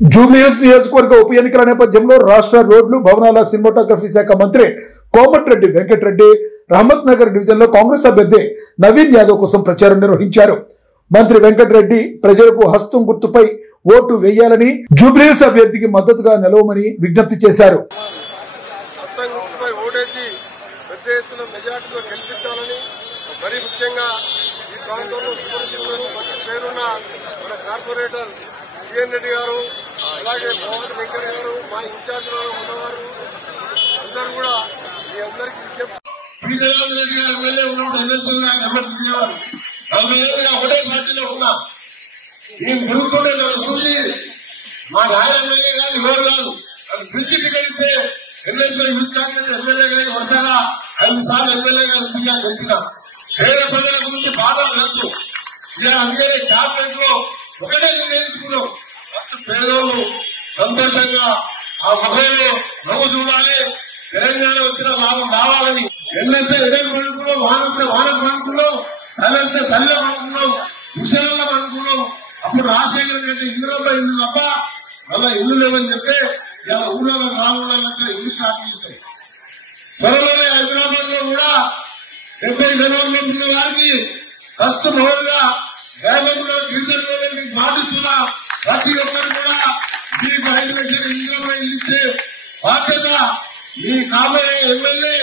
జూబ్లీహిల్స్ నియోజకవర్గ ఉప ఎన్నికల నేపథ్యంలో రాష్ట్ర రోడ్లు భవనాల సినిమాటోగ్రఫీ శాఖ మంత్రి కోమటిరెడ్డి వెంకటరెడ్డి రహమత్ నగర్ డివిజన్ లో కాంగ్రెస్ అభ్యర్థి నవీన్ యాదవ్ కోసం ప్రచారం నిర్వహించారు. మంత్రి వెంకటరెడ్డి ప్రజలకు హస్తం గుర్తుపై ఓటు వేయాలని, జూబ్లీహిల్స్ అభ్యర్థికి మద్దతుగా నిలవమని విజ్ఞప్తి చేశారు. రెడ్డి గారు అలాగే మోహన్ వెంకయ్య గారు మా ఇన్ఛార్జ్ ఉన్నవారు అందరూ కూడా మీ అందరికీ విజయనాథ్ రెడ్డి గారు ఎమ్మెల్యే ఉన్నప్పుడు ఎన్ఎస్ఎల్ ఎమ్మెల్యేవారు 40 ఏళ్ళుగా ఒకటే పార్టీలో ఉన్నా. నేను పిలుస్తుంటే నన్ను చూసి మా నాయన ఎమ్మెల్యే గారు ఎవరు కాదు నన్ను పిలిచి టికెట్ ఇస్తే ఎన్ఎస్ఎల్ యూత్ కాంగ్రెస్ ఎమ్మెల్యే గారి వరుసగా 5 సార్లు ఎమ్మెల్యే గారు ఎంపీగా గెలిచిన పేద ప్రజల గురించి బాగా లేదు. ఇలా అందుకనే క్యాబినెట్ లో ఒకటే నేర్చుకున్నాం. పేదోళ్ళు సంతోషంగా ఆ మొహంలో నవ్వు చూడాలి, తెలంగాణ వచ్చిన లాభం రావాలని. ఎన్నైతే ఎడలు పండుకున్నాం, వానప్పుడు వానకు పండుకున్నాం, చల్లంటే చల్లె పండుకున్నాం, కుశలంగా పండుకున్నాం. అప్పుడు రాజశేఖర రెడ్డి ఇందులో ఇల్లు తప్ప మళ్ళా ఇల్లు లేవని చెప్తే ఇలా ఊళ్ళో రావాలంటే ఇల్లు స్టార్ట్ చేస్తాయి. త్వరలోనే హైదరాబాద్ లో కూడా 70 జనవరిలో ఉన్న వారికి ఫస్ట్ మొదలుగా రేపటిలో గిరిజన మాటిస్తున్నా ప్రతి ఒక్కరు కూడా మీకు 5 లక్షల ఇల్లు ఇచ్చే బాధ్యత మీ కాబోయే ఎమ్మెల్యే